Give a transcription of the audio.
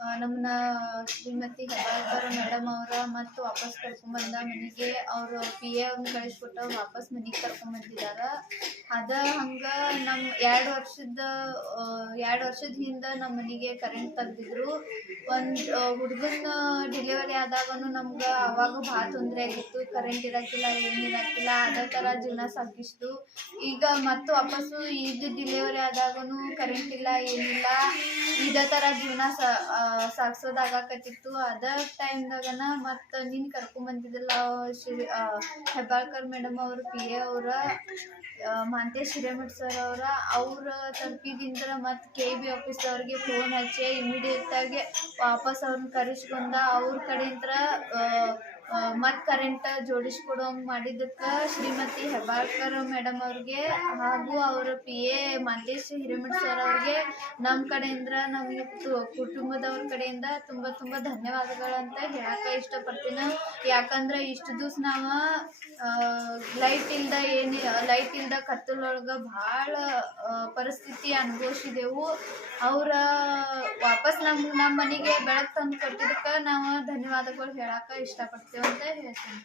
ನಮ್ಮನ್ನ ಶ್ರೀಮತಿ ಹೆಬ್ಬಾಳ್ಕರ್ ಮೇಡಮ್ ಅವರ ಮತ್ತು ವಾಪಸ್ ಕರ್ಕೊಂಡ್ಬಂದ ಮನೆಗೆ ಅವರು ಪಿ ಎ ಅವ್ರನ್ನ ಕಳಿಸ್ಬಿಟ್ಟು ವಾಪಸ್ ಮನೆಗೆ ಕರ್ಕೊಂಬಂದಿದ್ದಾರೆ ಅದ ಹಂಗೆ ನಮ್ಮ ಎರಡು ವರ್ಷದ ಎರಡು ವರ್ಷದ ಹಿಂದೆ ನಮ್ಮ ಮನೆಗೆ ಕರೆಂಟ್ ತೆಗ್ದಿದ್ರು ಒಂದು ಹುಡುಗನ ಡೆಲಿವರಿ ಆದಾಗನು ನಮ್ಗೆ ಅವಾಗ ಭಾಳ ತೊಂದರೆ ಆಗಿತ್ತು. ಕರೆಂಟ್ ಇರಕ್ಕಿಲ್ಲ ಏನು ಇರಕ್ಕಿಲ್ಲ ಅದೇ ಥರ ಜೀವನ ಸಾಗಿಸ್ತು ಈಗ ಮತ್ತು ವಾಪಸ್ಸು ಈಗ ಡೆಲಿವರಿ ಆದಾಗನು ಕರೆಂಟ್ ಇಲ್ಲ, ಏನಿಲ್ಲ. ಇದೇ ಥರ ಜೀವನ ಸಾಗ್ಸೋದಾಗಕತ್ತಿತ್ತು. ಅದ ಟೈಮ್ದಾಗನ ಮತ್ತು ನೀನು ಕರ್ಕೊಂಬಂದಿದ್ದಲ್ಲ ಶ್ರೀ ಹೆಬ್ಬಾಳ್ಕರ್ ಮೇಡಮ್ ಅವರು, ಪಿ ಎ ಅವರ ಮಾಂತೇಶ್ ಹಿರೇಮಠ್ ಸರ್ ಅವರ, ಅವ್ರ ತಲುಪಿದಿಂದ ಮತ್ತು ಕೆ ಬಿ ಆಫೀಸ್ದವ್ರಿಗೆ ಫೋನ್ ಹಚ್ಚಿ ಇಮಿಡಿಯೇಟಾಗಿ ವಾಪಸ್ ಅವ್ರನ್ನ ಕರೆಸ್ಕೊಂಡ ಅವ್ರ ಕಡೆಯಿಂದ ಮತ್ತು ಕರೆಂಟ್ ಜೋಡಿಸ್ಕೊಡೋಂಗೆ ಮಾಡಿದ್ದಕ್ಕೆ ಶ್ರೀಮತಿ ಹೆಬ್ಬಾಳ್ಕರ್ ಮೇಡಮ್ ಅವ್ರಿಗೆ ಹಾಗೂ ಅವರ P A Mantesh Hiremath sir ಅವ್ರಿಗೆ ನಮ್ಮ ಕಡೆಯಿಂದ ನಮಗೆ ಕುಟುಂಬದವ್ರ ಕಡೆಯಿಂದ ತುಂಬ ತುಂಬ ಧನ್ಯವಾದಗಳಂತ ಹೇಳಕ್ಕೆ ಇಷ್ಟಪಡ್ತೀನಿ. ಯಾಕಂದ್ರೆ ಇಷ್ಟು ದಿವ್ಸ ನಾವು ಲೈಟ್ ಇಲ್ದ ಏನು ಲೈಟ್ ಇಲ್ದ ಕತ್ತಲೊಳಗೆ ಭಾಳ ಪರಿಸ್ಥಿತಿ ಅನುಭವಿಸಿದೆವು. ಅವರ ವಾಪಸ್ ನಮ್ಮ ನಮ್ಮ ಮನೆಗೆ ಬೆಳಕು ತಂದು ಕೊಟ್ಟಿದ್ದಕ್ಕೆ ನಾವು ಧನ್ಯವಾದಗಳು ಹೇಳಕ್ಕೆ ಇಷ್ಟಪಡ್ತೇವೆ ಅಂತ ಹೇಳ್ತೀನಿ